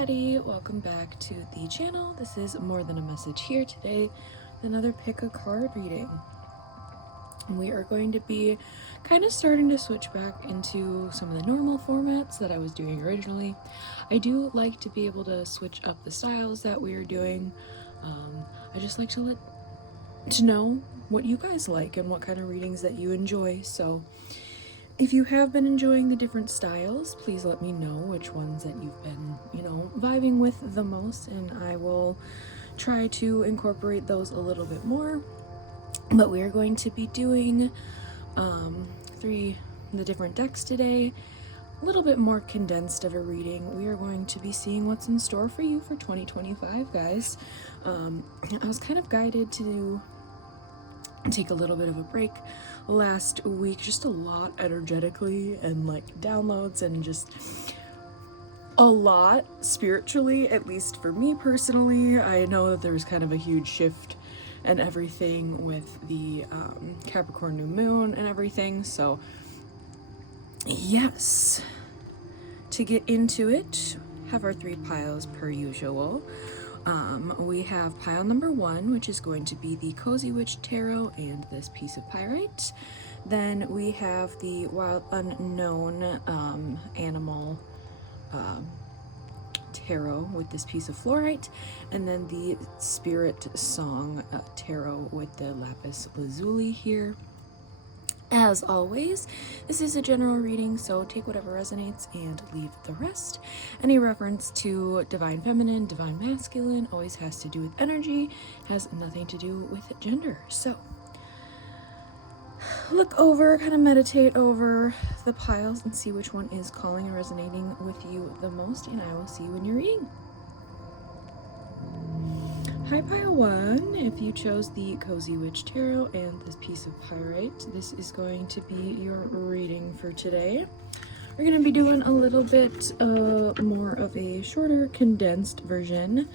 everybody, welcome back to the channel. This is More Than a Message here today with another pick a card reading. We are going to be kind of starting to switch back into some of the normal formats that I was doing originally. I do like to be able to switch up the styles that we are doing. I just like to know what you guys like and what kind of readings that you enjoy. So if you have been enjoying the different styles, please let me know which ones that you've been, vibing with the most, and I will try to incorporate those a little bit more. But we are going to be doing the different decks today, a little bit more condensed of a reading. We are going to be seeing what's in store for you for 2025, guys. I was kind of guided to take a little bit of a break last week, just a lot energetically and like downloads and just a lot spiritually, at least for me personally. I know that there was kind of a huge shift and everything with the Capricorn new moon and everything, so yes, to get into it, have our 3 piles per usual. We have pile number 1, which is going to be the Cozy Witch Tarot and this piece of pyrite. Then we have the Wild Unknown Animal Tarot with this piece of fluorite, and then the Spirit Song Tarot with the lapis lazuli here. As always, this is a general reading, so take whatever resonates and leave the rest. Any reference to divine feminine, divine masculine always has to do with energy, has nothing to do with gender. So look over, kind of meditate over the piles and see which one is calling and resonating with you the most, and I will see you in your reading. Hi pile 1, if you chose the Cozy Witch Tarot and this piece of pyrite, this is going to be your reading for today. We're going to be doing a little bit more of a shorter, condensed version.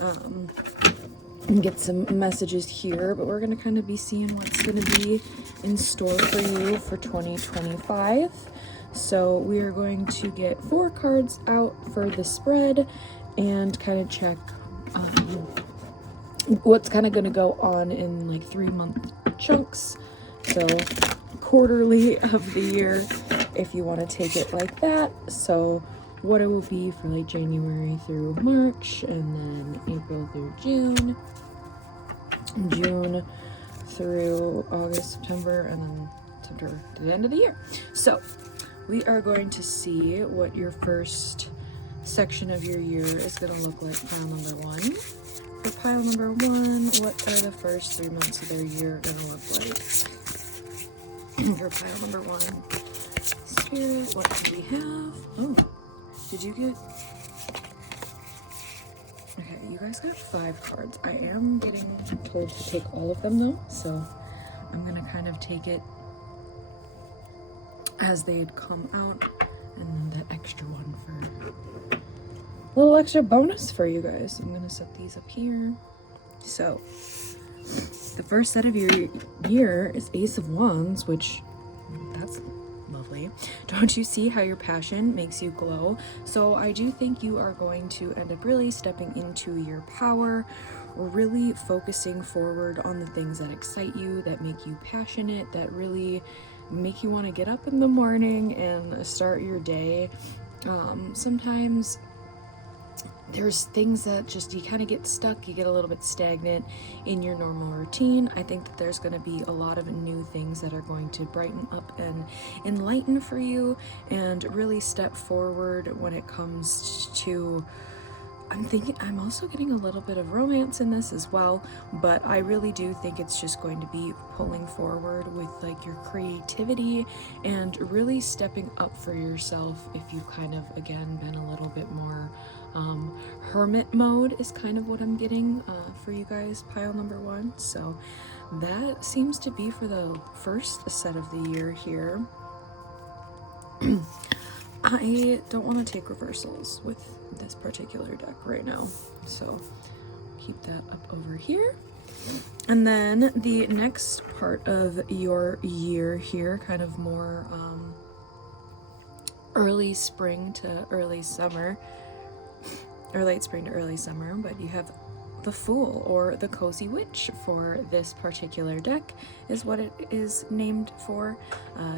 And get some messages here, but we're going to kind of be seeing what's going to be in store for you for 2025. So we are going to get 4 cards out for the spread and kind of check what's kind of going to go on in like 3-month chunks, so quarterly of the year if you want to take it like that. So what it will be for like January through March, and then April through June, June through August, September, and then September to the end of the year. So we are going to see what your first section of your year is going to look like. Pile number 1. For pile number 1, what are the first 3 months of their year going to look like? For pile number 1, Spirit, what do we have? Oh, did you get... Okay, you guys got 5 cards. I am getting told to take all of them though, so I'm going to kind of take it as they'd come out, and then the extra one for... a little extra bonus for you guys. I'm gonna set these up here. So the first set of your year is Ace of Wands, which that's lovely. Don't you see how your passion makes you glow? So I do think you are going to end up really stepping into your power, really focusing forward on the things that excite you, that make you passionate, that really make you want to get up in the morning and start your day. Sometimes there's things that just, you kind of get stuck, you get a little bit stagnant in your normal routine. I think that there's going to be a lot of new things that are going to brighten up and enlighten for you, and really step forward when it comes to, I'm also getting a little bit of romance in this as well, but I really do think it's just going to be pulling forward with like your creativity and really stepping up for yourself if you've kind of, again, been a little bit more hermit mode is kind of what I'm getting for you guys, pile number 1. So that seems to be for the first set of the year here. I don't want to take reversals with this particular deck right now, so keep that up over here. And then the next part of your year here, kind of more early spring to early summer, or late spring to early summer, but you have the Fool, or the Cozy Witch, for this particular deck is what it is named for.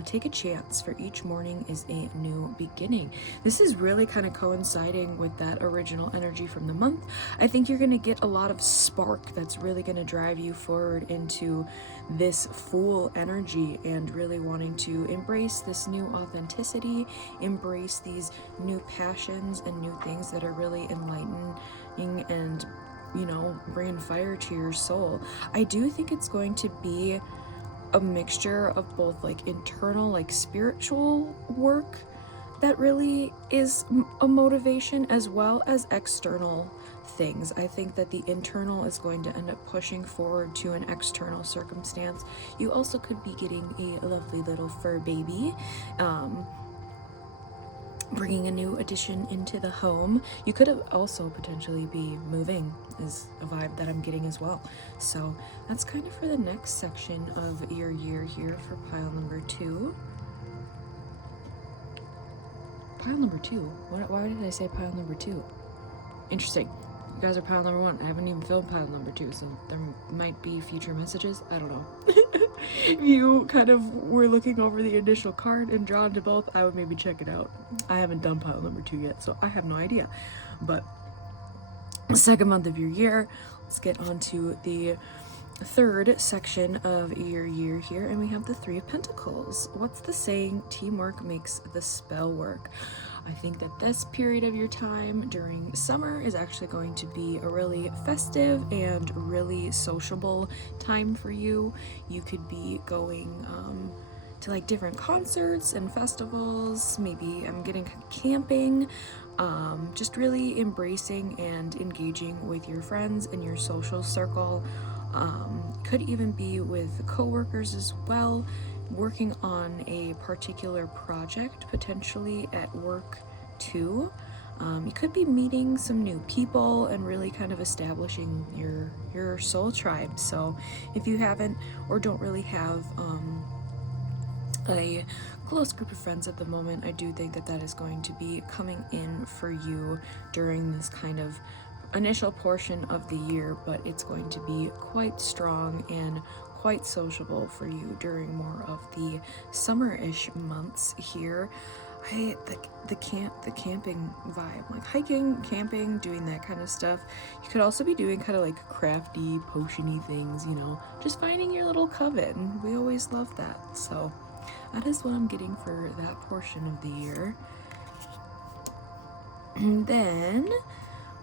Take a chance, for each morning is a new beginning. This is really kind of coinciding with that original energy from the month. I think you're going to get a lot of spark that's really going to drive you forward into this Fool energy and really wanting to embrace this new authenticity, embrace these new passions and new things that are really enlightening and, you know, bringing fire to your soul. I do think it's going to be a mixture of both like internal, like spiritual work that really is a motivation, as well as external things. I think that the internal is going to end up pushing forward to an external circumstance. You also could be getting a lovely little fur baby, bringing a new addition into the home. You could also potentially be moving, is a vibe that I'm getting as well. So that's kind of for the next section of your year here for pile number 2. Pile number 2? Why did I say pile number 2? Interesting. You guys are pile number 1. I haven't even filled pile number 2, so there might be future messages. I don't know. If you kind of were looking over the initial card and drawn to both, I would maybe check it out. I haven't done pile number 2 yet, so I have no idea. But second month of your year, let's get on to the third section of your year here, and we have the 3 of Pentacles. What's the saying? Teamwork makes the spell work. I think that this period of your time during summer is actually going to be a really festive and really sociable time for you. You could be going to like different concerts and festivals. Maybe I'm getting camping. Just really embracing and engaging with your friends and your social circle. Could even be with coworkers as well, working on a particular project, potentially at work too. You could be meeting some new people and really kind of establishing your soul tribe. So if you haven't or don't really have a close group of friends at the moment, I do think that that is going to be coming in for you during this kind of initial portion of the year, but it's going to be quite strong and quite sociable for you during more of the summer-ish months here. The camping vibe, like hiking, camping, doing that kind of stuff. You could also be doing kind of like crafty, potion-y things, you know, just finding your little coven. We always love that. So that is what I'm getting for that portion of the year. And then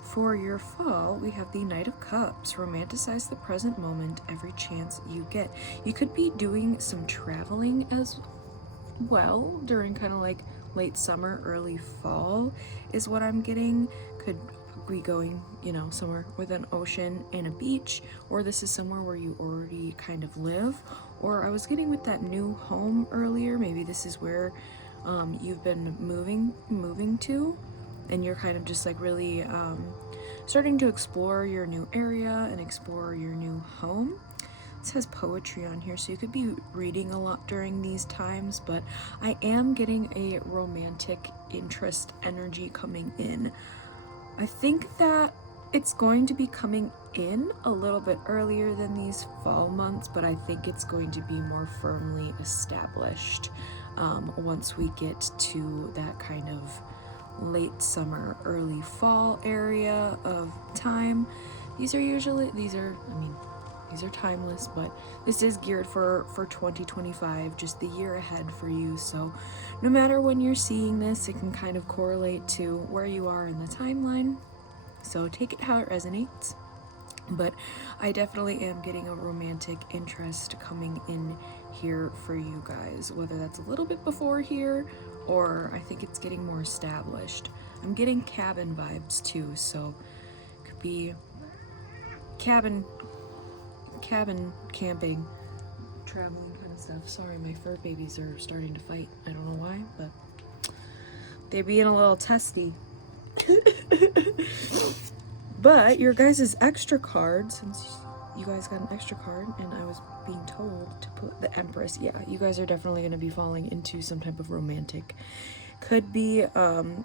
for your fall, we have the Knight of Cups. Romanticize the present moment every chance you get. You could be doing some traveling as well during kind of like late summer, early fall is what I'm getting. Could be going, you know, somewhere with an ocean and a beach, or this is somewhere where you already kind of live. Or I was getting with that new home earlier. Maybe this is where you've been moving to, and you're kind of just like really starting to explore your new area and explore your new home. It says poetry on here, so you could be reading a lot during these times, but I am getting a romantic interest energy coming in. I think that it's going to be coming in a little bit earlier than these fall months, but I think it's going to be more firmly established once we get to that kind of late summer, early fall area of time. These are timeless, but this is geared for 2025, just the year ahead for you. So no matter when you're seeing this, it can kind of correlate to where you are in the timeline. So take it how it resonates. But I definitely am getting a romantic interest coming in here for you guys, whether that's a little bit before here, or I think it's getting more established. I'm getting cabin vibes too, so it could be cabin, camping, traveling kind of stuff. Sorry, my fur babies are starting to fight. I don't know why, but they're being a little testy. But your guys' extra card, since you guys got an extra card and I was being told to put the Empress, yeah, you guys are definitely going to be falling into some type of romantic. Could be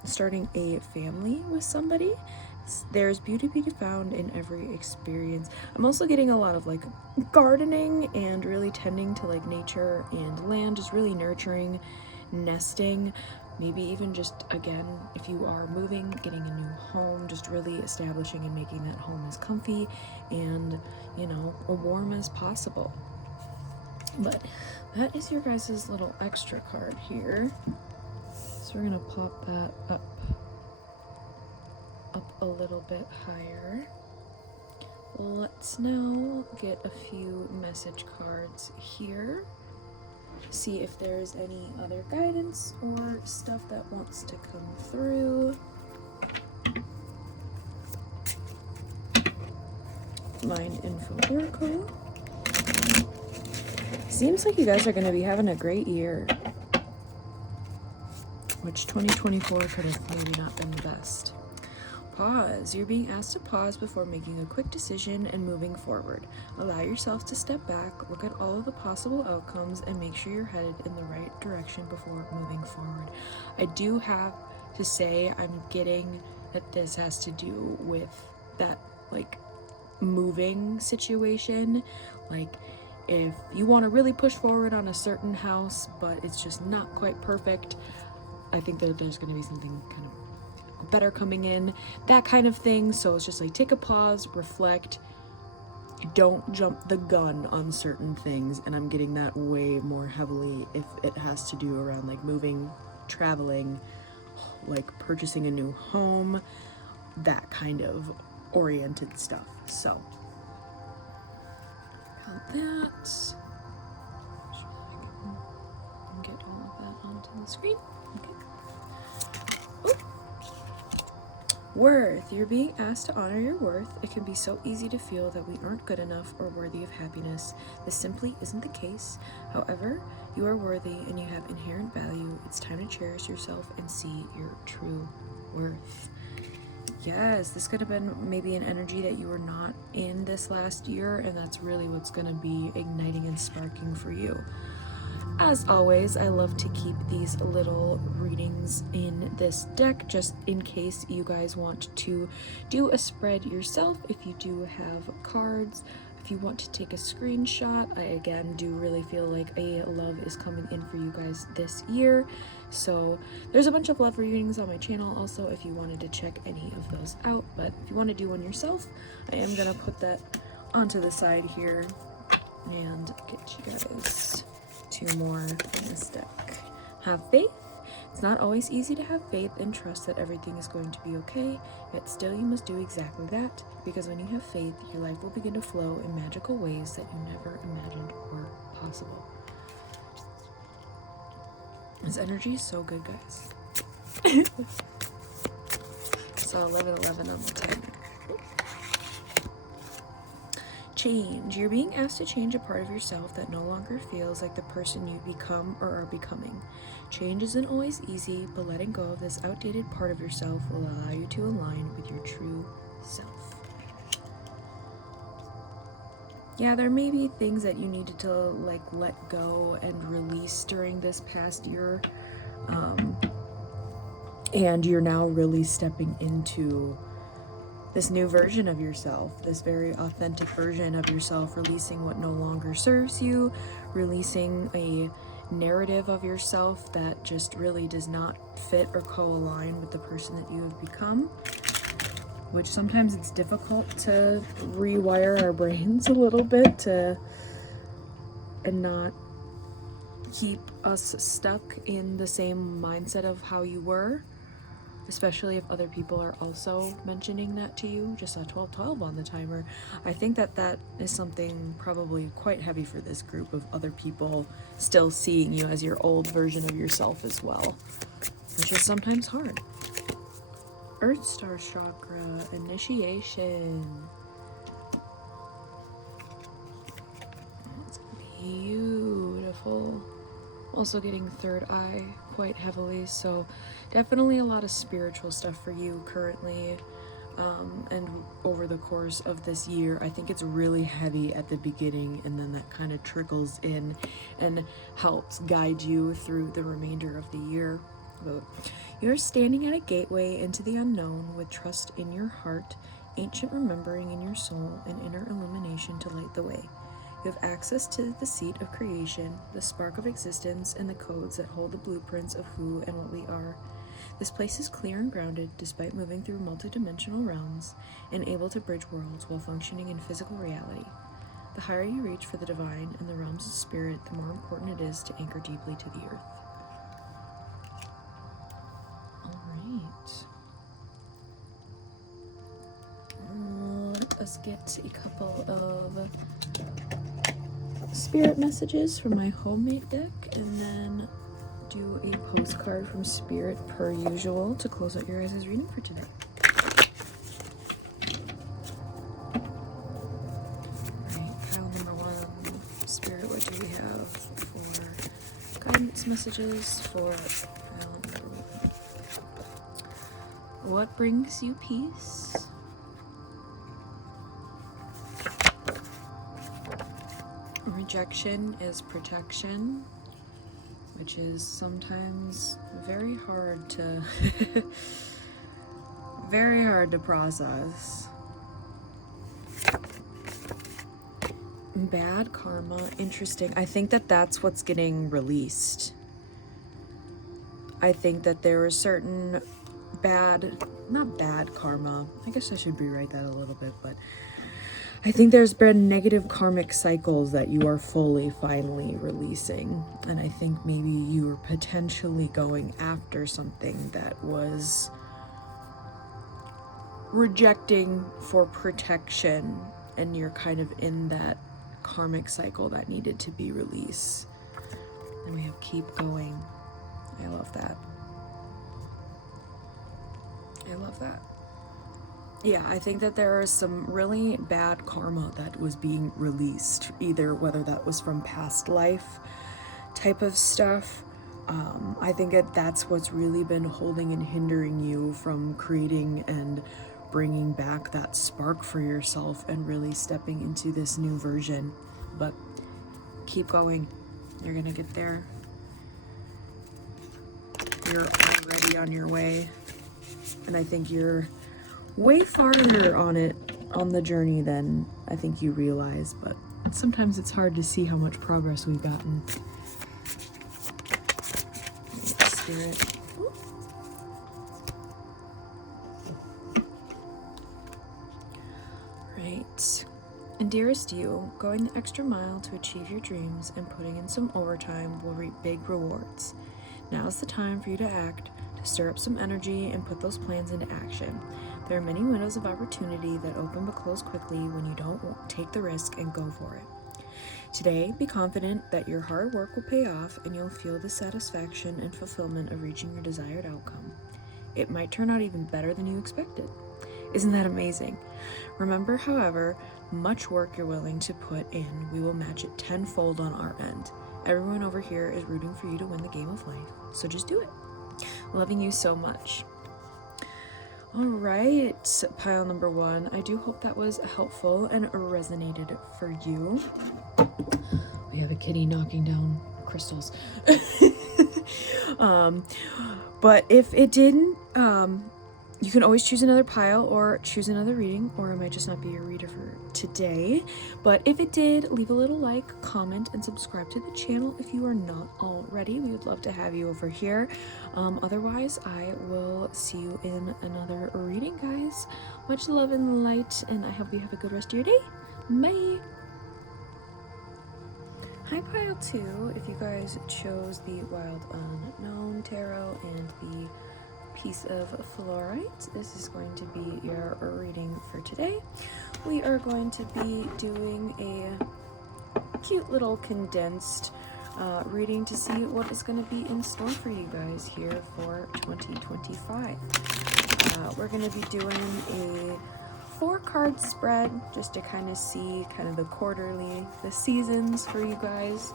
starting a family with somebody. There's beauty to be found in every experience. I'm also getting a lot of like gardening and really tending to like nature and land, just really nurturing, nesting, maybe even just, again, if you are moving, getting a new home, just really establishing and making that home as comfy and, you know, warm as possible. But that is your guys' little extra card here. So we're gonna pop that up a little bit higher. Let's now get a few message cards here. See if there's any other guidance or stuff that wants to come through. Mind Info Oracle. Seems like you guys are going to be having a great year, which 2024 could have maybe not been the best. Pause. You're being asked to pause before making a quick decision and moving forward. Allow yourself to step back, look at all of the possible outcomes, and make sure you're headed in the right direction before moving forward. I do have to say I'm getting that this has to do with that like moving situation. Like if you want to really push forward on a certain house, but it's just not quite perfect, I think that there's going to be something kind of better coming in, that kind of thing. So it's just like take a pause, reflect, don't jump the gun on certain things. And I'm getting that way more heavily if it has to do around like moving, traveling, like purchasing a new home, that kind of oriented stuff. So about that, just so I can get all of that onto the screen. Okay. Worth. You're being asked to honor your worth. It can be so easy to feel that we aren't good enough or worthy of happiness. This simply isn't the case. However, you are worthy and you have inherent value. It's time to cherish yourself and see your true worth. Yes, this could have been maybe an energy that you were not in this last year, and that's really what's going to be igniting and sparking for you. As always, I love to keep these little readings in this deck just in case you guys want to do a spread yourself. If you do have cards, if you want to take a screenshot, I again do really feel like a love is coming in for you guys this year. So there's a bunch of love readings on my channel also if you wanted to check any of those out. But if you want to do one yourself, I am going to put that onto the side here and get you guys two more in this deck. Have faith. It's not always easy to have faith and trust that everything is going to be okay, yet still you must do exactly that, because when you have faith, your life will begin to flow in magical ways that you never imagined were possible. This energy is so good, guys. So 11:11 on the timer. Change. You're being asked to change a part of yourself that no longer feels like the person you become or are becoming. Change isn't always easy, but letting go of this outdated part of yourself will allow you to align with your true self. Yeah, there may be things that you needed to like let go and release during this past year, and you're now really stepping into this new version of yourself, this very authentic version of yourself, releasing what no longer serves you, releasing a narrative of yourself that just really does not fit or co-align with the person that you have become, which sometimes it's difficult to rewire our brains a little bit to and not keep us stuck in the same mindset of how you were. Especially if other people are also mentioning that to you. Just a 12-12 on the timer. I think that that is something probably quite heavy for this group of other people still seeing you as your old version of yourself as well, which is sometimes hard. Earth Star Chakra, initiation. That's beautiful. Also getting third eye quite heavily, so definitely a lot of spiritual stuff for you currently, and over the course of this year. I think it's really heavy at the beginning, and then that kind of trickles in and helps guide you through the remainder of the year. You are standing at a gateway into the unknown with trust in your heart, ancient remembering in your soul, and inner illumination to light the way. You have access to the seat of creation, the spark of existence, and the codes that hold the blueprints of who and what we are. This place is clear and grounded despite moving through multidimensional realms and able to bridge worlds while functioning in physical reality. The higher you reach for the divine and the realms of spirit, the more important it is to anchor deeply to the earth. Let us get a couple of spirit messages from my homemade deck and then do a postcard from Spirit per usual to close out your guys' reading for today. Alright, pile number 1. Spirit, what do we have for guidance messages for pile number 1? What brings you peace? Rejection is protection, which is sometimes very hard to very hard to process. Bad karma, interesting. I think that that's what's getting released. I think that there are certain not bad karma. I guess I should rewrite that a little bit, but I think there's been negative karmic cycles that you are finally releasing. And I think maybe you were potentially going after something that was rejecting for protection, and you're kind of in that karmic cycle that needed to be released. And we have keep going. I love that. I love that. Yeah, I think that there is some really bad karma that was being released, either whether that was from past life type of stuff. I think that that's what's really been holding and hindering you from creating and bringing back that spark for yourself and really stepping into this new version. But keep going. You're gonna get there. You're already on your way. And I think you're way farther on the journey than I think you realize, but sometimes it's hard to see how much progress we've gotten. Spirit. Right. And dearest you, going the extra mile to achieve your dreams and putting in some overtime will reap big rewards. Now's the time for you to act, to stir up some energy and put those plans into action. There are many windows of opportunity that open but close quickly when you don't take the risk and go for it. Today, be confident that your hard work will pay off and you'll feel the satisfaction and fulfillment of reaching your desired outcome. It might turn out even better than you expected. Isn't that amazing? Remember, however much work you're willing to put in, we will match it tenfold on our end. Everyone over here is rooting for you to win the game of life, so just do it. Loving you so much. All right, pile number 1. I do hope that was helpful and resonated for you. We have a kitty knocking down crystals. But if it didn't, you can always choose another pile or choose another reading, or it might just not be your reader for today. But if it did, leave a little like, comment, and subscribe to the channel if you are not already. We would love to have you over here. Otherwise, I will see you in another reading, guys. Much love and light, and I hope you have a good rest of your day. Bye! Hi, pile 2. If you guys chose the Wild Unknown Tarot and the piece of fluorite, this is going to be your reading for today. We are going to be doing a cute little condensed reading to see what is going to be in store for you guys here for 2025. We're going to be doing a 4-card spread just to kind of see kind of the quarterly, the seasons for you guys,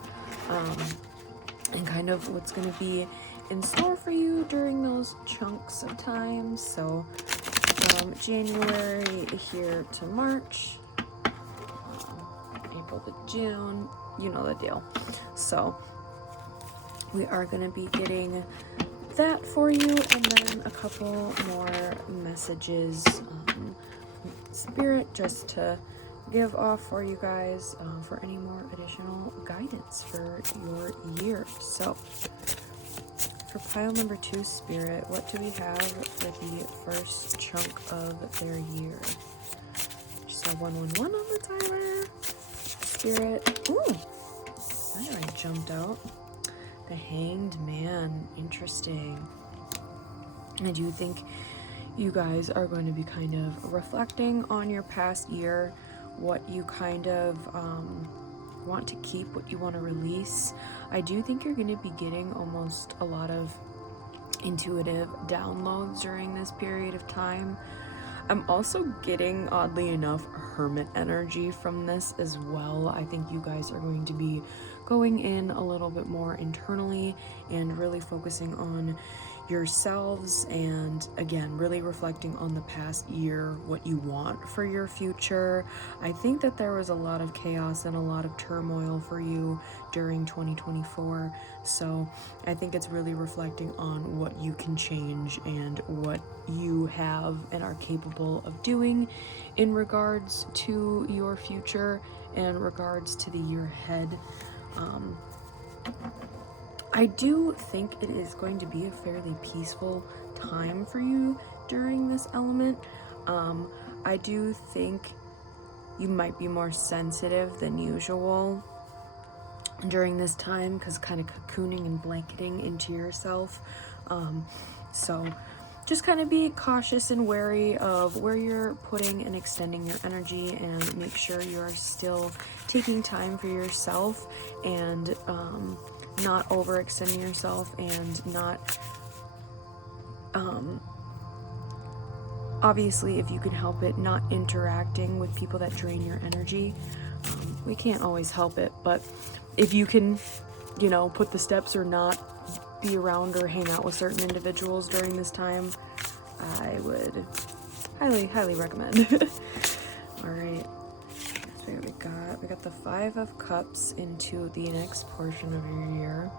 and kind of what's going to be in store for you during those chunks of time. So from January here to March, April to June, you know the deal. So we are going to be getting that for you, and then a couple more messages from Spirit just to give off for you guys for any more additional guidance for your year. So for pile number 2, Spirit, what do we have for the first chunk of their year? Just saw 111 on the timer. Spirit. Ooh, that already jumped out. The Hanged Man. Interesting. I do think you guys are going to be kind of reflecting on your past year, what you kind of want to keep, what you want to release. I do think you're going to be getting almost a lot of intuitive downloads during this period of time. I'm also getting, oddly enough, hermit energy from this as well. I think you guys are going to be going in a little bit more internally and really focusing on yourselves, and again, really reflecting on the past year, what you want for your future. I think that there was a lot of chaos and a lot of turmoil for you during 2024, so I think it's really reflecting on what you can change and what you have and are capable of doing in regards to your future and regards to the year ahead. I do think it is going to be a fairly peaceful time for you during this element. I do think you might be more sensitive than usual during this time, because kind of cocooning and blanketing into yourself. So just kind of be cautious and wary of where you're putting and extending your energy, and make sure you're still taking time for yourself and not overextending yourself, and not obviously, if you can help it, not interacting with people that drain your energy. We can't always help it, but if you can, you know, put the steps or not be around or hang out with certain individuals during this time, I would highly recommend. All right, so we got the 5 of Cups into the next portion of your year.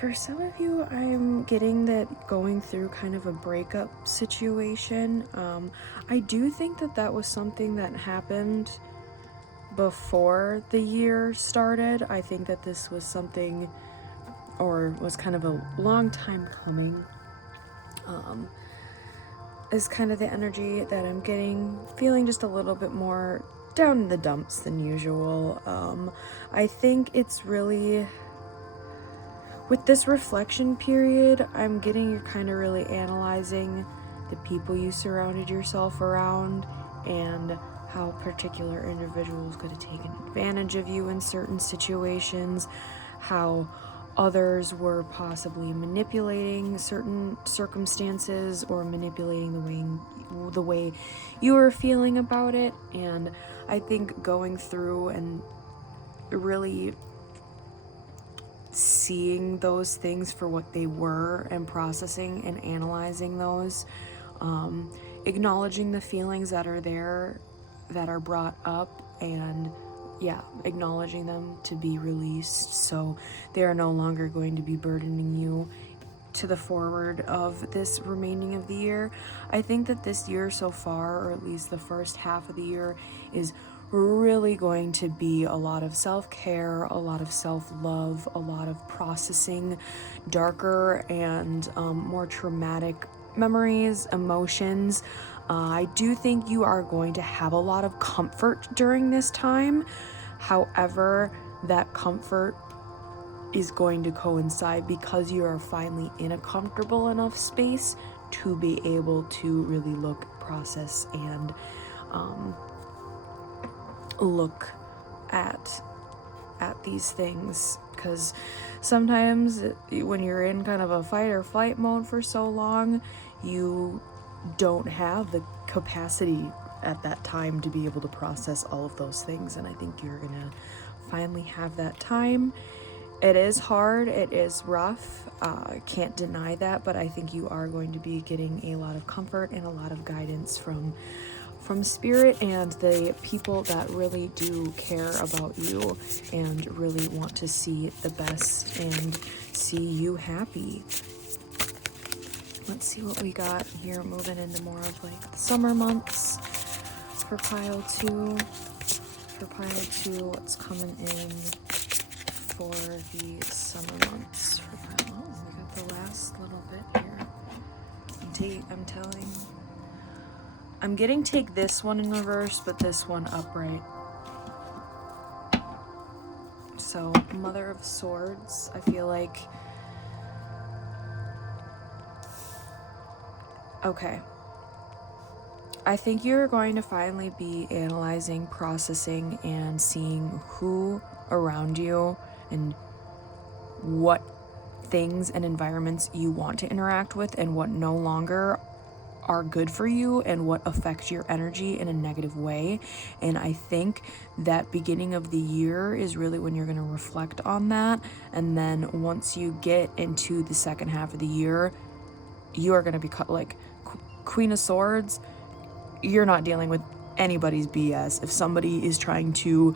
For some of you, I'm getting that going through kind of a breakup situation. I do think that was something that happened before the year started. I think that this was something, or was kind of a long time coming. Is kind of the energy that I'm getting, feeling just a little bit more down in the dumps than usual. I think it's really, with this reflection period, I'm getting you're kind of really analyzing the people you surrounded yourself around, and how particular individuals could have taken advantage of you in certain situations, how others were possibly manipulating certain circumstances or manipulating the way you were feeling about it. And I think going through and really seeing those things for what they were and processing and analyzing those, acknowledging the feelings that are there, that are brought up, and acknowledging them to be released, so they are no longer going to be burdening you to the forward of this remaining of the year. I think that this year so far, or at least the first half of the year, is really going to be a lot of self-care, a lot of self-love, a lot of processing darker and more traumatic memories, emotions. I do think you are going to have a lot of comfort during this time. However, that comfort is going to coincide because you are finally in a comfortable enough space to be able to really look, process, and look at these things. Because sometimes when you're in kind of a fight or flight mode for so long, you don't have the capacity at that time to be able to process all of those things, and I think you're gonna finally have that time. It is hard, it is rough, can't deny that, but I think you are going to be getting a lot of comfort and a lot of guidance from from Spirit and the people that really do care about you and really want to see the best and see you happy. Let's see what we got here, moving into more of like the summer months for pile 2. For pile 2, what's coming in for the summer months for pile? Oh, we got the last little bit here. I'm telling. I'm getting take this one in reverse, but this one upright. So, Mother of Swords, I feel like. Okay. I think you're going to finally be analyzing, processing, and seeing who around you and what things and environments you want to interact with and what no longer are good for you and what affects your energy in a negative way. And I think that beginning of the year is really when you're going to reflect on that. And then once you get into the second half of the year, you are going to be like Queen of Swords. You're not dealing with anybody's BS. If somebody is trying to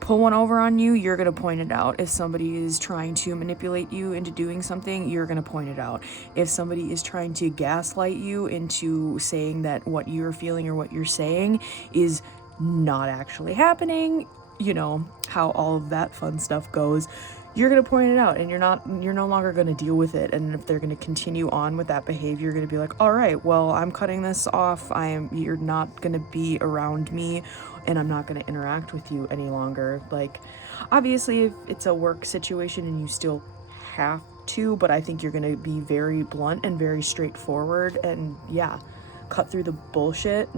pull one over on you, you're going to point it out. If somebody is trying to manipulate you into doing something, you're going to point it out. If somebody is trying to gaslight you into saying that what you're feeling or what you're saying is not actually happening, you know, how all of that fun stuff goes, you're going to point it out, and you're no longer going to deal with it. And if they're going to continue on with that behavior, you're going to be like, all right, well, I'm cutting this off. You're not going to be around me, and I'm not going to interact with you any longer. Like, obviously, if it's a work situation and you still have to, but I think you're going to be very blunt and very straightforward, and yeah, cut through the bullshit,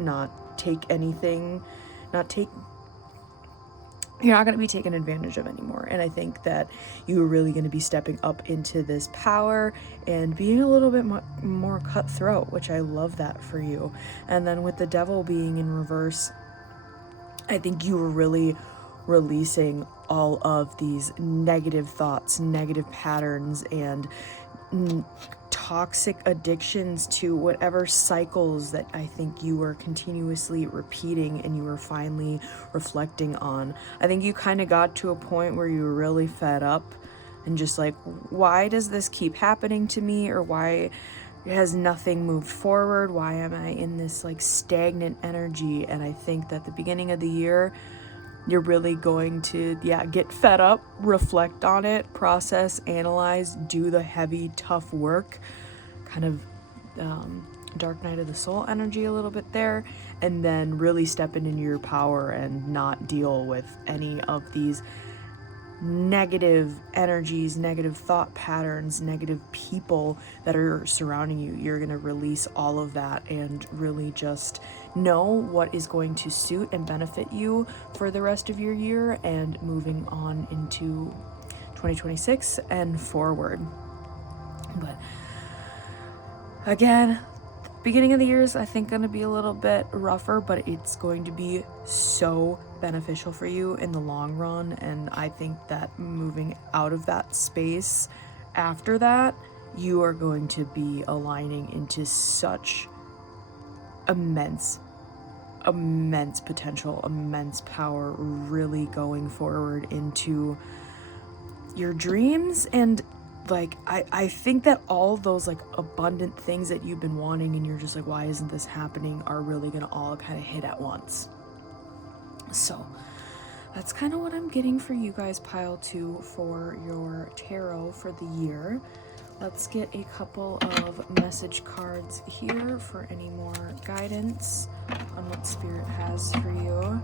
you're not going to be taken advantage of anymore. And I think that you're really going to be stepping up into this power and being a little bit more cutthroat, which I love that for you. And then with the Devil being in reverse, I think you were really releasing all of these negative thoughts, negative patterns, and toxic addictions to whatever cycles that I think you were continuously repeating and you were finally reflecting on. I think you kind of got to a point where you were really fed up and just like, why does this keep happening to me? Or why has nothing moved forward? Why am I in this like stagnant energy? And I think that the beginning of the year, you're really going to, get fed up, reflect on it, process, analyze, do the heavy, tough work, kind of Dark Night of the Soul energy a little bit there, and then really step into your power and not deal with any of these negative energies, negative thought patterns, negative people that are surrounding you. You're going to release all of that and really just know what is going to suit and benefit you for the rest of your year and moving on into 2026 and forward. But again, beginning of the year is, I think, going to be a little bit rougher, but it's going to be so beneficial for you in the long run. And I think that moving out of that space after that, you are going to be aligning into such immense potential, immense power, really going forward into your dreams. And like, I think that all those like abundant things that you've been wanting and you're just like, why isn't this happening, are really gonna all kind of hit at once. So that's kind of what I'm getting for you guys, pile 2, for your tarot for the year. Let's get a couple of message cards here for any more guidance on what Spirit has for you.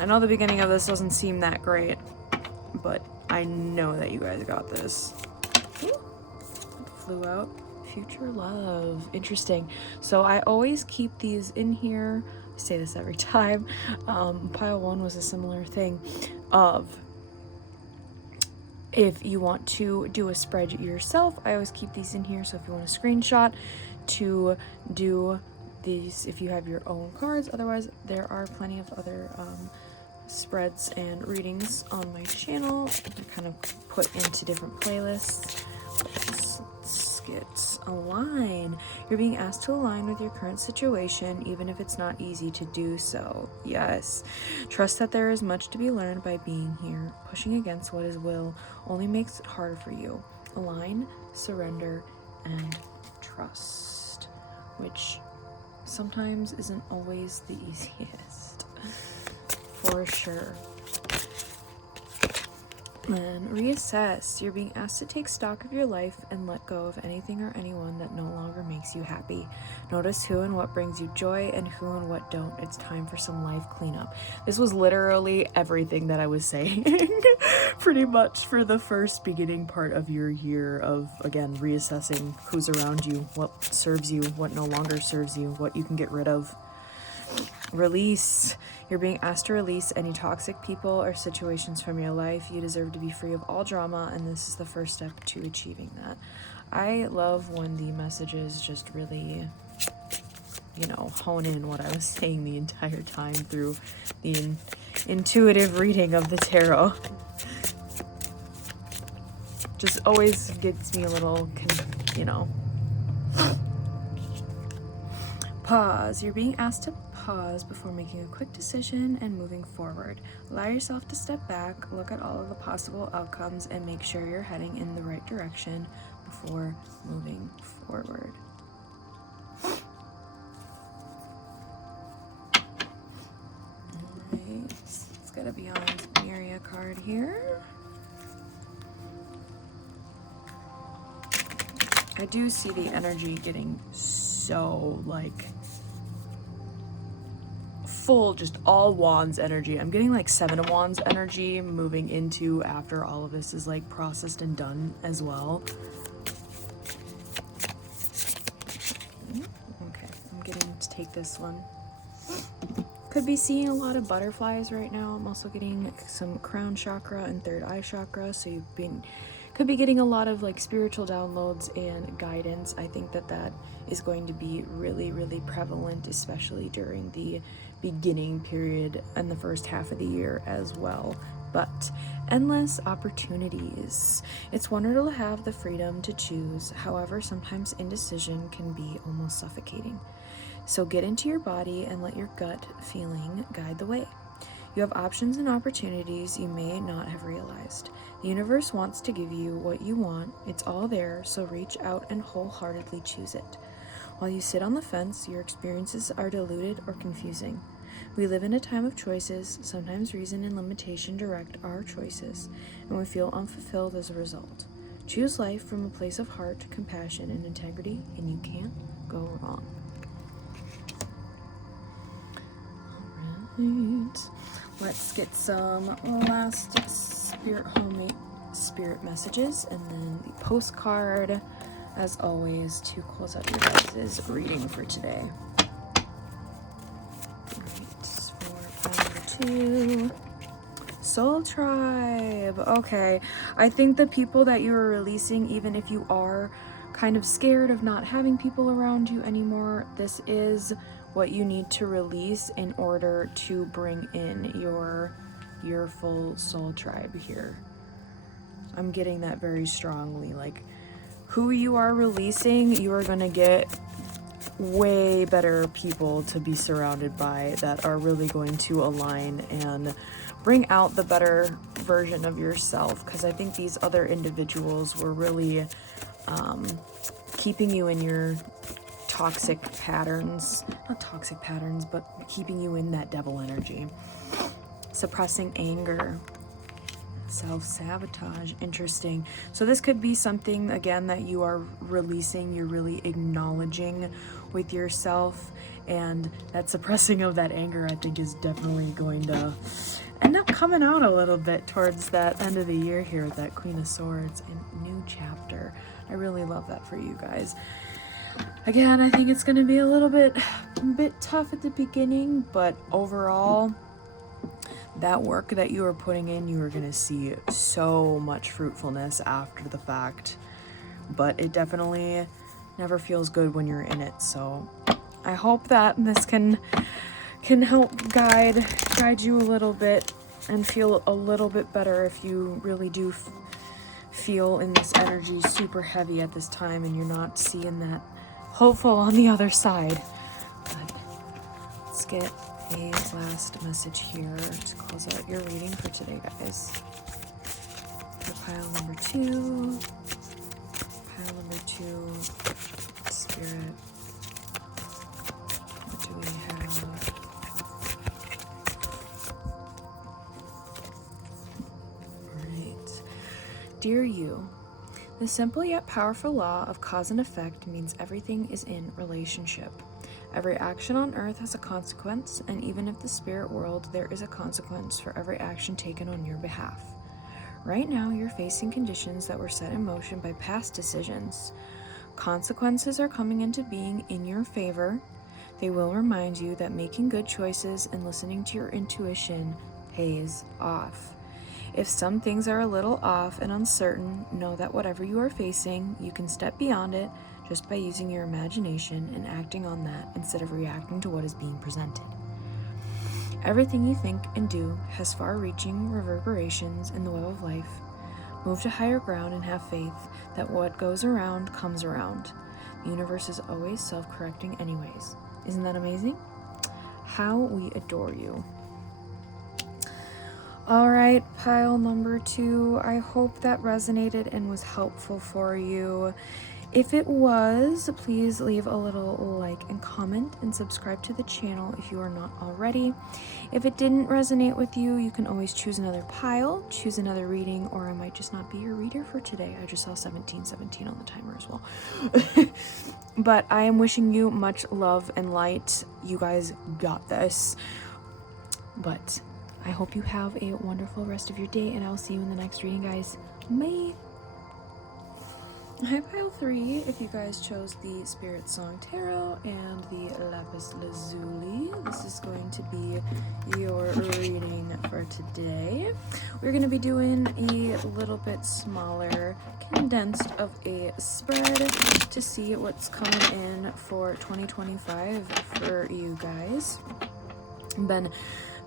I know the beginning of this doesn't seem that great, but I know that you guys got this. Ooh, it flew out. Future love. Interesting. So I always keep these in here. I say this every time. Pile 1 was a similar thing of, if you want to do a spread yourself, I always keep these in here. So if you want a screenshot to do these, if you have your own cards, otherwise there are plenty of other spreads and readings on my channel. I kind of put into different playlists. Let's baskets. Align. You're being asked to align with your current situation, even if it's not easy to do so. Yes. Trust that there is much to be learned by being here. Pushing against what is will only makes it harder for you. Align, surrender, and trust, which sometimes isn't always the easiest. For sure. And reassess. You're being asked to take stock of your life and let go of anything or anyone that no longer makes you happy. Notice who and what brings you joy and who and what don't. It's time for some life cleanup. This was literally everything that I was saying pretty much for the first beginning part of your year of, again, reassessing who's around you, what serves you, what no longer serves you, what you can get rid of. Release. You're being asked to release any toxic people or situations from your life. You deserve to be free of all drama, and this is the first step to achieving that. I love when the messages just really, you know, hone in what I was saying the entire time through the intuitive reading of the tarot. Just always gets me a little, you know. Pause. You're being asked to pause before making a quick decision and moving forward. Allow yourself to step back, look at all of the possible outcomes, and make sure you're heading in the right direction before moving forward. Alright, let's get a Beyond Myria card here. I do see the energy getting so, like, full, just all wands energy. I'm getting like 7 of wands energy moving into after all of this is like processed and done as well. Okay, I'm getting to take this one. Could be seeing a lot of butterflies right now. I'm also getting some crown chakra and third eye chakra, so could be getting a lot of like spiritual downloads and guidance. I think that is going to be really, really prevalent, especially during the beginning period and the first half of the year as well. But endless opportunities. It's wonderful to have the freedom to choose. However, sometimes indecision can be almost suffocating. So get into your body and let your gut feeling guide the way. You have options and opportunities you may not have realized. The universe wants to give you what you want. It's all there, so reach out and wholeheartedly choose it. While you sit on the fence, your experiences are diluted or confusing. We live in a time of choices. Sometimes reason and limitation direct our choices, and we feel unfulfilled as a result. Choose life from a place of heart, compassion, and integrity, and you can't go wrong. Alright, let's get some last spirit messages, and then the postcard, as always, to close out your guys' reading for today. To Soul Tribe. Okay, I think the people that you are releasing, even if you are kind of scared of not having people around you anymore, this is what you need to release in order to bring in your full soul tribe here. I'm getting that very strongly. Like, who you are releasing, you are going to get way better people to be surrounded by that are really going to align and bring out the better version of yourself, because I think these other individuals were really keeping you in your toxic patterns, not toxic patterns, but keeping you in that devil energy. Suppressing anger, self-sabotage. Interesting. So this could be something, again, that you are releasing, you're really acknowledging with yourself, and that suppressing of that anger, I think, is definitely going to end up coming out a little bit towards that end of the year here with that Queen of Swords and new chapter. I really love that for you guys. Again, I think it's going to be a little bit tough at the beginning, but overall, that work that you are putting in, you are going to see so much fruitfulness after the fact. But it definitely never feels good when you're in it. So I hope that this can help guide you a little bit and feel a little bit better if you really do feel in this energy super heavy at this time and you're not seeing that hopeful on the other side. But let's get a last message here to close out your reading for today, guys. For pile number 2, Spirit, what do we have? Alright. Dear you, the simple yet powerful law of cause and effect means everything is in relationship. Every action on earth has a consequence, and even if the spirit world, there is a consequence for every action taken on your behalf. Right now, you're facing conditions that were set in motion by past decisions. Consequences are coming into being in your favor. They will remind you that making good choices and listening to your intuition pays off. If some things are a little off and uncertain, know that whatever you are facing, you can step beyond it just by using your imagination and acting on that instead of reacting to what is being presented. Everything you think and do has far-reaching reverberations in the web of life. Move to higher ground and have faith that what goes around comes around. The universe is always self-correcting anyways. Isn't that amazing? How we adore you. Alright, pile number 2. I hope that resonated and was helpful for you. If it was, please leave a little like and comment and subscribe to the channel if you are not already. If it didn't resonate with you, you can always choose another pile, choose another reading, or I might just not be your reader for today. I just saw 1717 on the timer as well. But I am wishing you much love and light. You guys got this. But I hope you have a wonderful rest of your day, and I'll see you in the next reading, guys. Bye! Hi, pile 3, if you guys chose the Spirit Song Tarot and the Lapis Lazuli. This is going to be your reading for today. We're going to be doing a little bit smaller, condensed of a spread to see what's coming in for 2025 for you guys. Been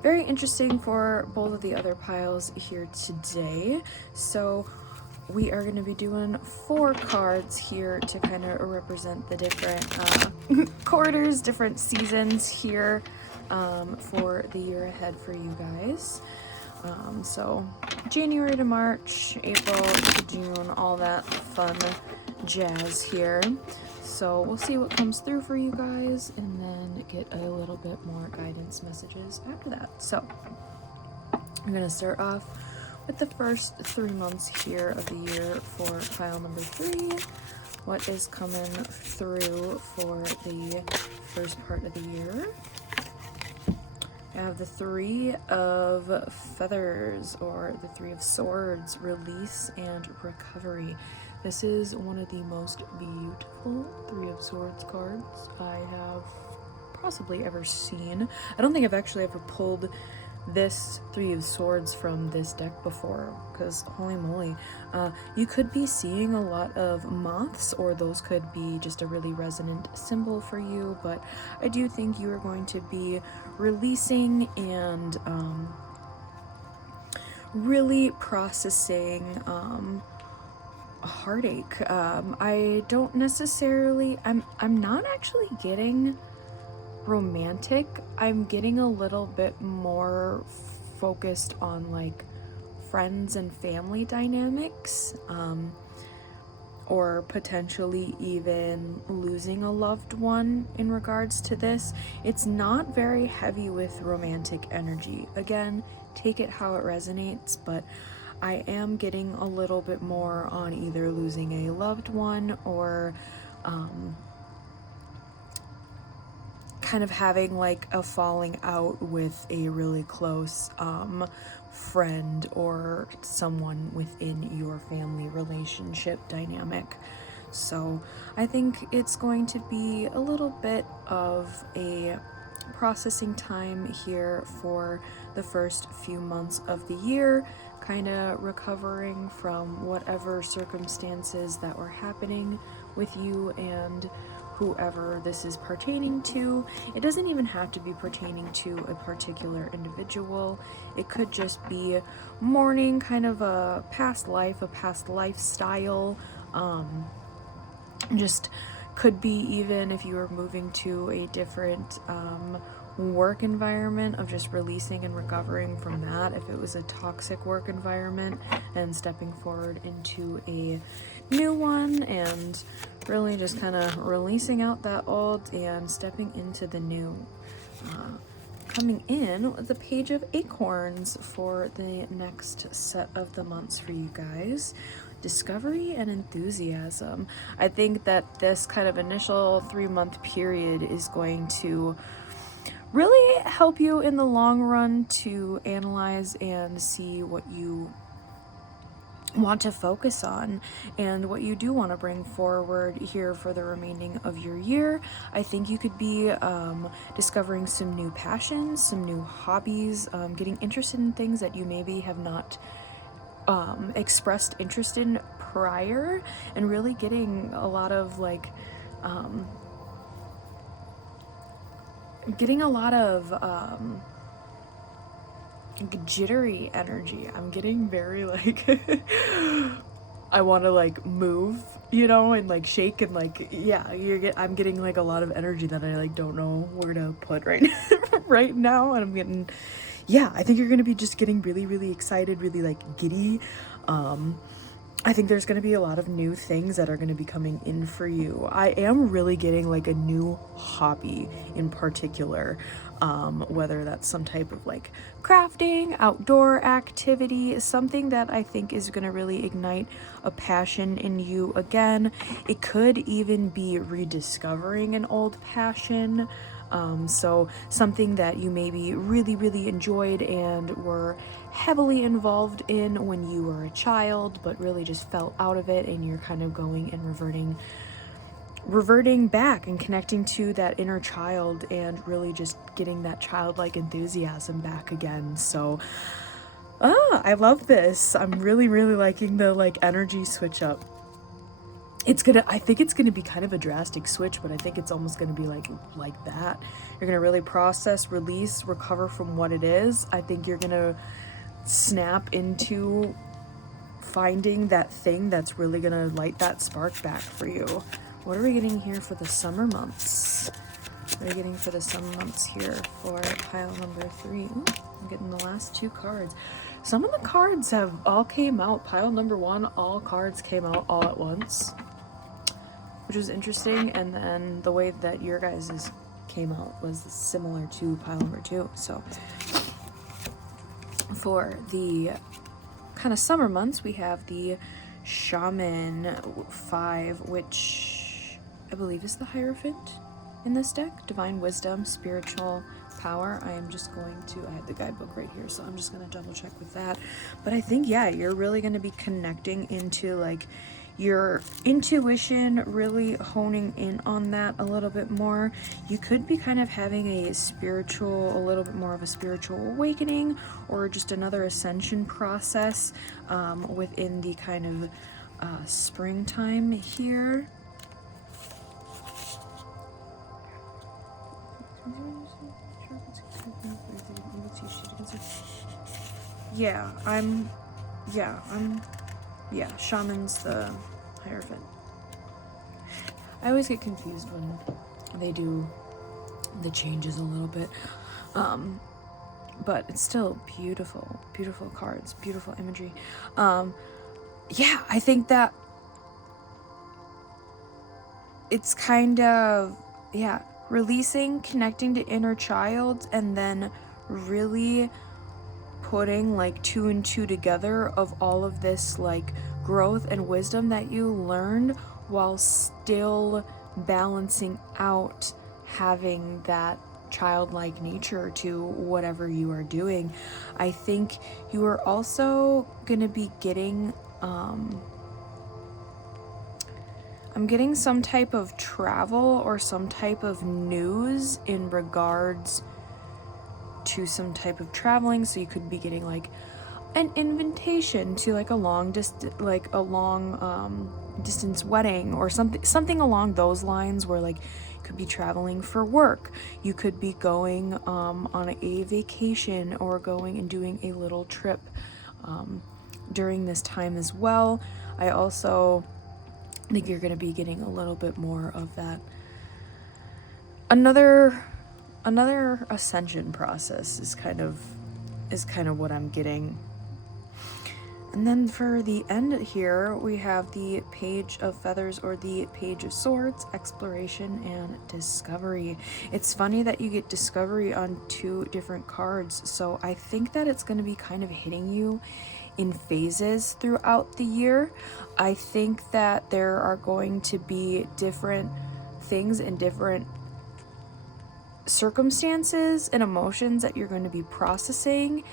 very interesting for both of the other piles here today. So we are going to be doing 4 cards here to kind of represent the different quarters, different seasons here for the year ahead for you guys. So January to March, April to June, all that fun jazz here. So we'll see what comes through for you guys and then get a little bit more guidance messages after that. So I'm going to start off with the first 3 months here of the year for pile number 3. What is coming through for the first part of the year? I have the 3 of Feathers, or the 3 of Swords, release and recovery. This is one of the most beautiful 3 of Swords cards I have possibly ever seen. I don't think I've actually ever pulled this 3 of Swords from this deck before, because holy moly, you could be seeing a lot of moths, or those could be just a really resonant symbol for you, but I do think you are going to be releasing and really processing a heartache. I don't necessarily, I'm not actually getting romantic. I'm getting a little bit more focused on like friends and family dynamics, or potentially even losing a loved one in regards to this. It's not very heavy with romantic energy. Again, take it how it resonates, but I am getting a little bit more on either losing a loved one or kind of having like a falling out with a really close friend or someone within your family relationship dynamic. So I think it's going to be a little bit of a processing time here for the first few months of the year, kind of recovering from whatever circumstances that were happening with you and whoever this is pertaining to. It doesn't even have to be pertaining to a particular individual. It could just be mourning kind of a past life, a past lifestyle. Just could be even if you were moving to a different work environment, of just releasing and recovering from that, if it was a toxic work environment, and stepping forward into a new one and really just kind of releasing out that old and stepping into the new. Coming in with the Page of Acorns for the next set of the months for you guys. Discovery and enthusiasm. I think that this kind of initial 3-month period is going to really help you in the long run to analyze and see what you want to focus on and what you do want to bring forward here for the remaining of your year. I think you could be discovering some new passions, some new hobbies, getting interested in things that you maybe have not expressed interest in prior, and really getting a lot of like jittery energy. I'm getting very like I want to like move, you know, and like shake and like, yeah, I'm getting like a lot of energy that I like don't know where to put right right now, and I'm getting, yeah, I think you're gonna be just getting really, really excited, really like giddy. I think there's gonna be a lot of new things that are gonna be coming in for you. I am really getting like a new hobby in particular, whether that's some type of like crafting, outdoor activity, something that I think is gonna really ignite a passion in you again. It could even be rediscovering an old passion. So something that you maybe really, really enjoyed and were heavily involved in when you were a child, but really just fell out of it, and you're kind of going and reverting back and connecting to that inner child and really just getting that childlike enthusiasm back again. So, I love this. I'm really, really liking the like energy switch up. I think it's gonna be kind of a drastic switch, but I think it's almost gonna be like that. You're gonna really process, release, recover from what it is. I think you're gonna snap into finding that thing that's really gonna light that spark back for you. What are we getting here for the summer months? What are we getting for the summer months here for pile number 3? Ooh, I'm getting the last 2 cards. Some of the cards have all came out. Pile number 1, all cards came out all at once, which was interesting, and then the way that your guys's came out was similar to pile number 2. So for the kind of summer months, we have the Shaman 5, which I believe is the Hierophant in this deck. Divine wisdom, spiritual power. I am just going to, I have the guidebook right here, so I'm just going to double check with that. But I think, yeah, you're really going to be connecting into like your intuition, really honing in on that a little bit more. You could be kind of having a little bit more of a spiritual awakening, or just another ascension process within the kind of springtime here. Shaman's the Hierophant. I always get confused when they do the changes a little bit. But it's still beautiful, beautiful cards, beautiful imagery. Yeah, I think that it's kind of, yeah, releasing, connecting to inner child, and then really putting like 2 and 2 together of all of this like growth and wisdom that you learned, while still balancing out having that childlike nature to whatever you are doing. I think you are also going to be getting I'm getting some type of travel or some type of news in regards to some type of traveling. So you could be getting like an invitation to like a long distance wedding or something along those lines, where like you could be traveling for work, you could be going on a vacation or going and doing a little trip during this time as well. I also think you're going to be getting a little bit more of that another ascension process is kind of what I'm getting. And then for the end here, we have the Page of Feathers, or the Page of Swords, exploration and discovery. It's funny that you get discovery on 2 different cards, so I think that it's going to be kind of hitting you in phases throughout the year. I think that there are going to be different things and different circumstances and emotions that you're going to be processing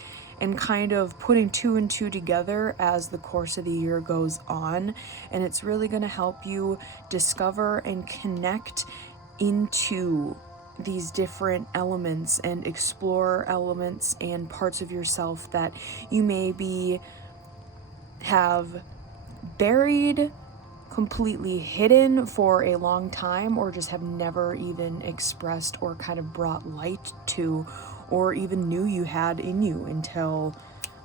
and kind of putting 2 and 2 together as the course of the year goes on. And it's really going to help you discover and connect into these different elements and explore elements and parts of yourself that you maybe have buried, completely hidden for a long time, or just have never even expressed or kind of brought light to, or even knew you had in you, until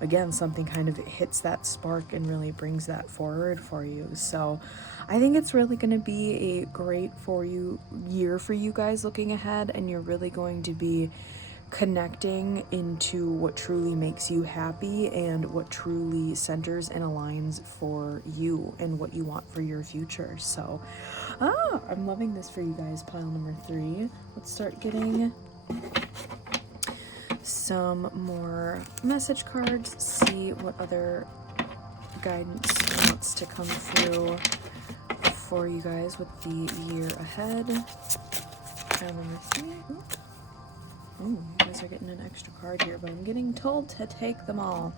again something kind of hits that spark and really brings that forward for you. So I think it's really going to be a great year for you guys looking ahead, and you're really going to be connecting into what truly makes you happy and what truly centers and aligns for you and what you want for your future. So I'm loving this for you guys. Pile number 3. Let's start getting some more message cards, see what other guidance wants to come through for you guys with the year ahead. Pile number 3. Oh, you guys are getting an extra card here, but I'm getting told to take them all.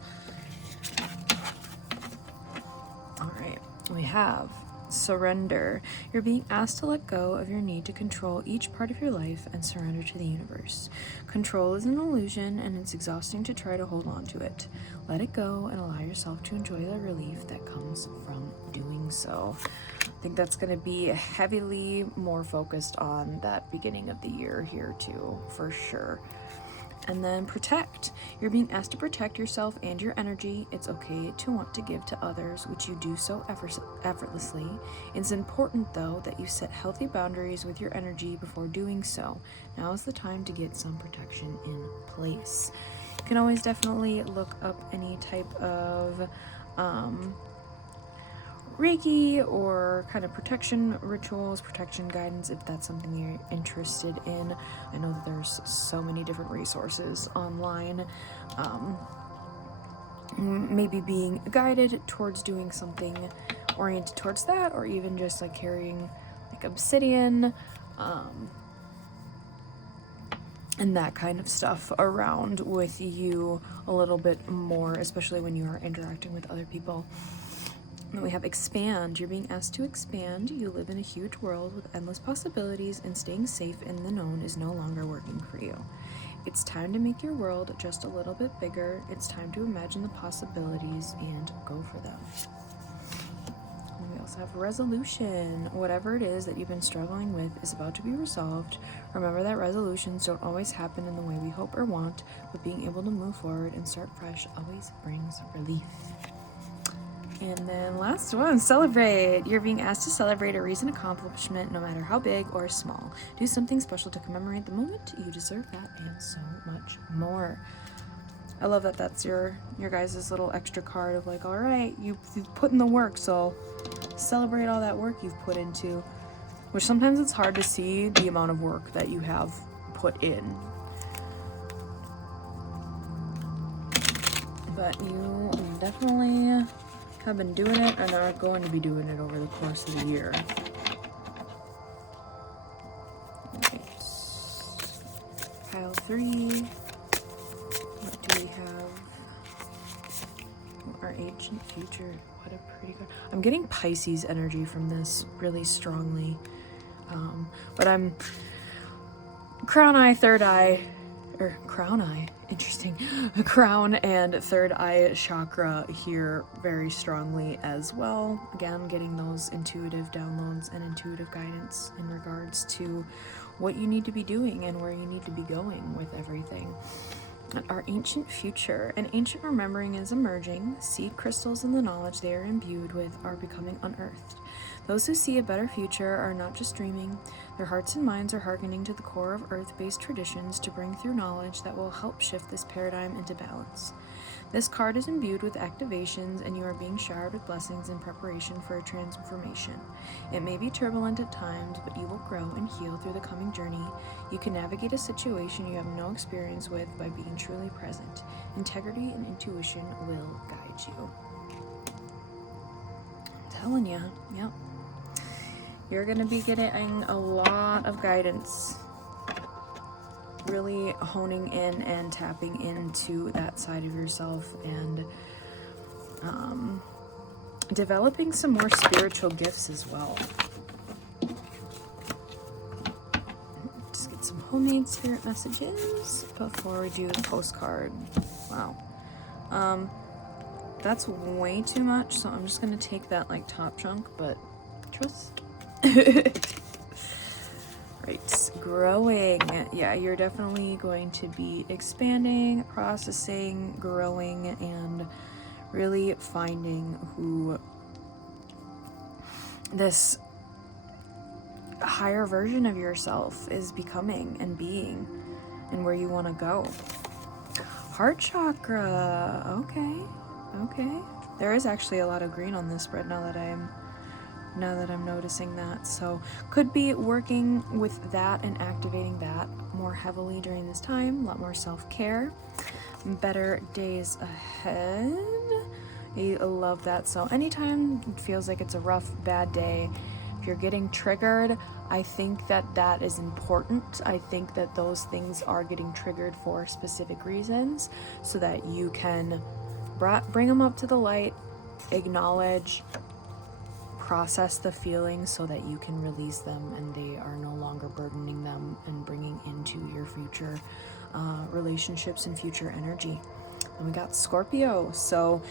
Alright, we have surrender. You're being asked to let go of your need to control each part of your life and surrender to the universe. Control is an illusion, and it's exhausting to try to hold on to it. Let it go and allow yourself to enjoy the relief that comes from doing so. I think that's going to be heavily more focused on that beginning of the year here too, for sure. And then protect. You're being asked to protect yourself and your energy. It's okay to want to give to others, which you do so effortlessly. It's important, though, that you set healthy boundaries with your energy before doing so. Now is the time to get some protection in place. You can always definitely look up any type of Reiki or kind of protection rituals, protection guidance, if that's something you're interested in. I know that there's so many different resources online. Maybe being guided towards doing something oriented towards that, or even just like carrying like obsidian and that kind of stuff around with you a little bit more, especially when you are interacting with other people. Then we have expand. You're being asked to expand. You live in a huge world with endless possibilities, and staying safe in the known is no longer working for you. It's time to make your world just a little bit bigger. It's time to imagine the possibilities and go for them. And we also have resolution. Whatever it is that you've been struggling with is about to be resolved. Remember that resolutions don't always happen in the way we hope or want, but being able to move forward and start fresh always brings relief. And then last one, celebrate. You're being asked to celebrate a recent accomplishment, no matter how big or small. Do something special to commemorate the moment. You deserve that and so much more. I love that that's your guys' little extra card of like, all right, you've put in the work, so celebrate all that work you've put into, which sometimes it's hard to see the amount of work that you have put in. But you definitely have been doing it and are going to be doing it over the course of the year. Right. Pile 3. What do we have? Our ancient future. What a pretty good. I'm getting Pisces energy from this really strongly. But I'm crown eye, third eye, or crown eye interesting. Crown and third eye chakra here very strongly as well. Again, getting those intuitive downloads and intuitive guidance in regards to what you need to be doing and where you need to be going with everything. Our ancient future. An ancient remembering is emerging. Seed crystals and the knowledge they are imbued with are becoming unearthed. Those who see a better future are not just dreaming. Their hearts and minds are hearkening to the core of earth-based traditions to bring through knowledge that will help shift this paradigm into balance. This card is imbued with activations, and you are being showered with blessings in preparation for a transformation. It may be turbulent at times, but you will grow and heal through the coming journey. You can navigate a situation you have no experience with by being truly present. Integrity and intuition will guide you. I'm telling you, yep. You're going to be getting a lot of guidance. Really honing in and tapping into that side of yourself and developing some more spiritual gifts as well. Just get some homemade spirit messages before we do the postcard. Wow. That's way too much, so I'm just going to take that like top chunk, but trust. Right, growing. Yeah, you're definitely going to be expanding, processing, growing, and really finding who this higher version of yourself is becoming and being, and where you want to go. Heart chakra. Okay. There is actually a lot of green on this spread now that I'm noticing that. So could be working with that and activating that more heavily during this time. A lot more self-care, better days ahead. I love that. So anytime it feels like it's a rough, bad day, if you're getting triggered, I think that is important. I think that those things are getting triggered for specific reasons so that you can bring them up to the light, acknowledge, process the feelings so that you can release them and they are no longer burdening them and bringing into your future relationships and future energy. And we got Scorpio. So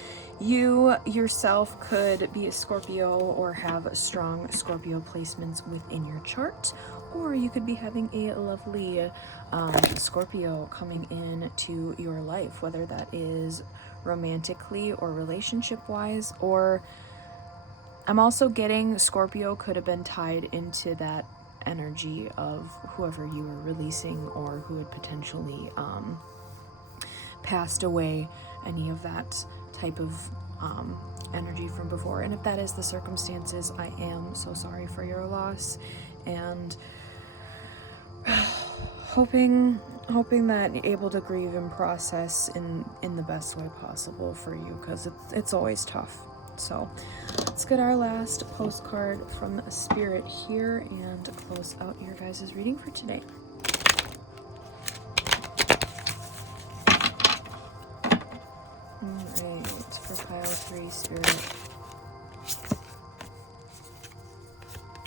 you yourself could be a Scorpio or have strong Scorpio placements within your chart, or you could be having a lovely Scorpio coming into your life, whether that is romantically or relationship wise, or I'm also getting Scorpio could have been tied into that energy of whoever you were releasing or who had potentially passed away, any of that type of energy from before. And if that is the circumstances, I am so sorry for your loss, and hoping that you're able to grieve and process in the best way possible for you, because it's always tough. So let's get our last postcard from Spirit here and close out your guys' reading for today. Alright, for pile 3, Spirit.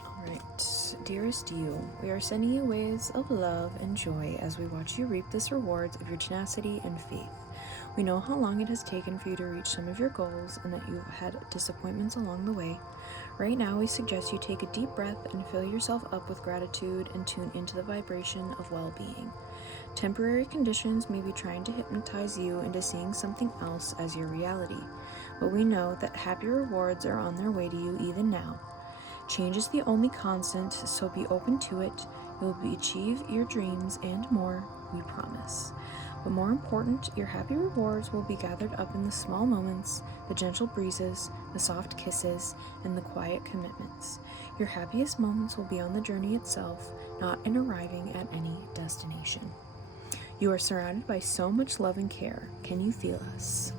Alright, dearest you, we are sending you waves of love and joy as we watch you reap this rewards of your tenacity and faith. We know how long it has taken for you to reach some of your goals and that you've had disappointments along the way. Right now, we suggest you take a deep breath and fill yourself up with gratitude and tune into the vibration of well-being. Temporary conditions may be trying to hypnotize you into seeing something else as your reality, but we know that happy rewards are on their way to you even now. Change is the only constant, so be open to it. You'll achieve your dreams and more, we promise. But more important, your happy rewards will be gathered up in the small moments, the gentle breezes, the soft kisses, and the quiet commitments. Your happiest moments will be on the journey itself, not in arriving at any destination. You are surrounded by so much love and care. Can you feel us?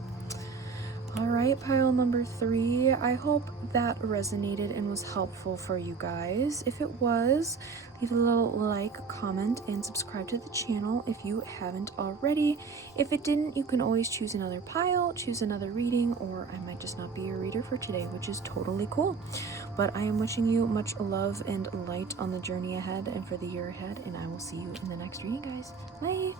All right, pile number 3. I hope that resonated and was helpful for you guys. If it was, leave a little like, comment, and subscribe to the channel if you haven't already. If it didn't, you can always choose another pile, choose another reading, or I might just not be your reader for today, which is totally cool. But I am wishing you much love and light on the journey ahead and for the year ahead, and I will see you in the next reading, guys. Bye!